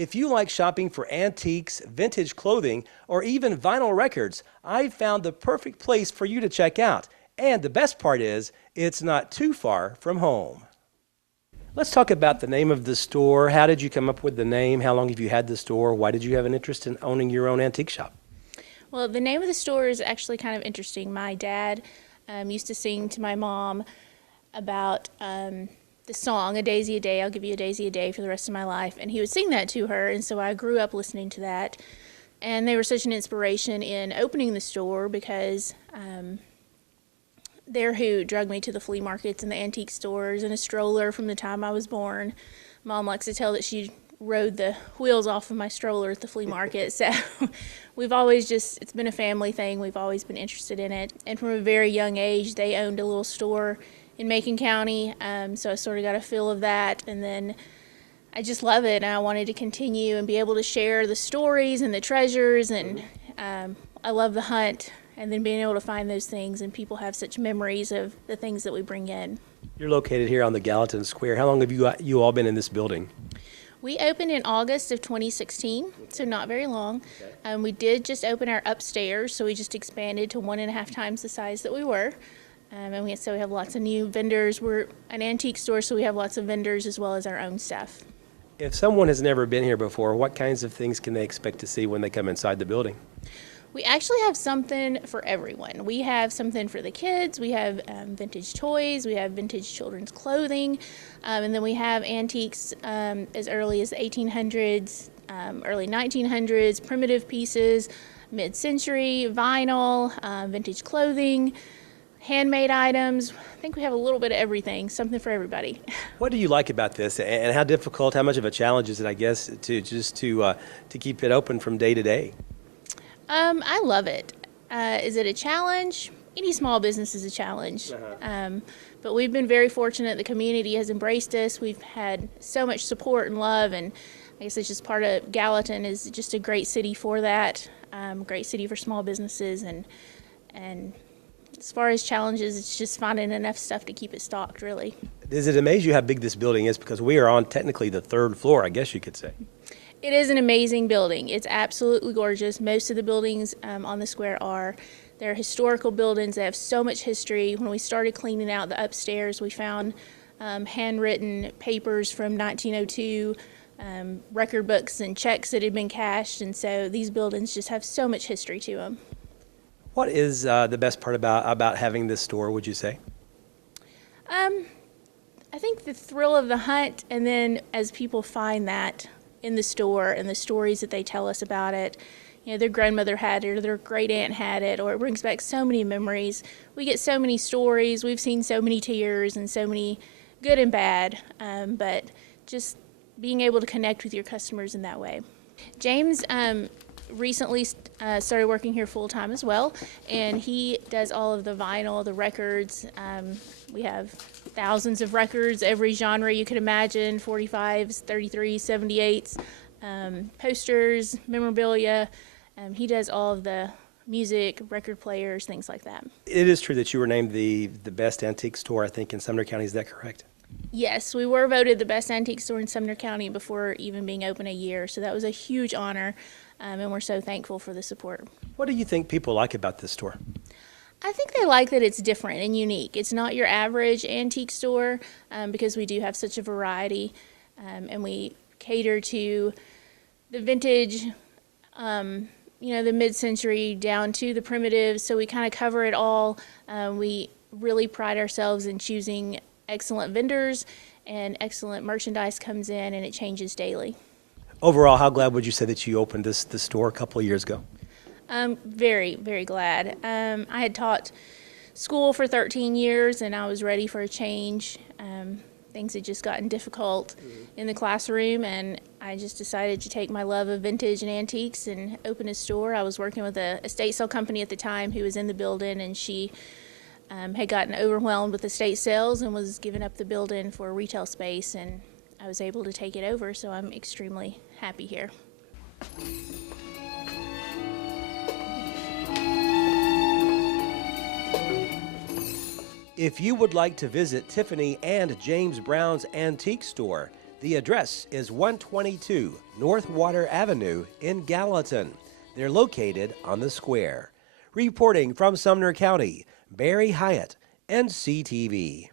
If you like shopping for antiques, vintage clothing, or even vinyl records, I've found the perfect place for you to check out. And the best part is, it's not too far from home. Let's talk about the name of the store. How did you come up with the name? How long have you had the store? Why did you have an interest in owning your own antique shop? Well, the name of the store is actually kind of interesting. My dad used to sing to my mom about the song, A Daisy a Day, I'll give you a daisy a day for the rest of my life. And he would sing that to her, and so I grew up listening to that. And they were such an inspiration in opening the store because they're who drug me to the flea markets and the antique stores and a stroller from the time I was born. Mom likes to tell that she rode the wheels off of my stroller at the flea market. So we've always just, it's been a family thing. We've always been interested in it. And from a very young age, they owned a little store in Macon County. So I sort of got a feel of that. And then I just love it. And I wanted to continue and be able to share the stories and the treasures. And I love the hunt. And then being able to find those things, and people have such memories of the things that we bring in. You're located here on the Gallatin Square. How long have you all been in this building? We opened in August of 2016, so not very long. Okay. We did just open our upstairs, so we just expanded to 1.5 times the size that we were. So we have lots of new vendors. We're an antique store, so we have lots of vendors as well as our own stuff. If someone has never been here before, what kinds of things can they expect to see when they come inside the building? We actually have something for everyone. We have something for the kids, we have vintage toys, we have vintage children's clothing, and then we have antiques as early as the 1800s, early 1900s, primitive pieces, mid-century, vinyl, vintage clothing, handmade items. I think we have a little bit of everything, something for everybody. What do you like about this, and how difficult, how much of a challenge is it, I guess, to keep it open from day to day? I love it. Is it a challenge? Any small business is a challenge. But we've been very fortunate. The community has embraced us. We've had so much support and love, and I guess it's just part of Gallatin is just a great city for that. Great city for small businesses, and as far as challenges, it's just finding enough stuff to keep it stocked, really. Does it amaze you how big this building is? Because we are on technically the 3rd floor, I guess you could say. It is an amazing building. It's absolutely gorgeous. Most of the buildings on the square are. They're historical buildings. They have so much history. When we started cleaning out the upstairs, we found handwritten papers from 1902, record books and checks that had been cashed, and so these buildings just have so much history to them. What is the best part about having this store, would you say? I think the thrill of the hunt, and then as people find that in the store and the stories that they tell us about it, you know, their grandmother had it or their great aunt had it, or it brings back so many memories. We get so many stories, we've seen so many tears and so many good and bad, but just being able to connect with your customers in that way. James recently started working here full-time as well, and he does all of the vinyl, the records. We have thousands of records, every genre you could imagine, 45s, 33s, 78s, posters, memorabilia. He does all of the music, record players, things like that. It is true that you were named the best antique store, I think, in Sumner County. Is that correct? Yes, we were voted the best antique store in Sumner County before even being open a year, so that was a huge honor, and we're so thankful for the support. What do you think people like about this store? I think they like that it's different and unique. It's not your average antique store because we do have such a variety, and we cater to the vintage, the mid-century down to the primitives, so we kind of cover it all. We really pride ourselves in choosing excellent vendors, and excellent merchandise comes in, and it changes daily. Overall, how glad would you say that you opened this store a couple of years ago? Very, very glad. I had taught school for 13 years, and I was ready for a change. Things had just gotten difficult in the classroom, and I just decided to take my love of vintage and antiques and open a store. I was working with a estate sale company at the time who was in the building, and she had gotten overwhelmed with estate sales and was giving up the building for retail space, and I was able to take it over, so I'm extremely happy here. If you would like to visit Tiffany and James Brown's antique store, The address is 122 North Water Avenue in Gallatin. They're located on the square. Reporting from Sumner County, Barry Hyatt, NCTV.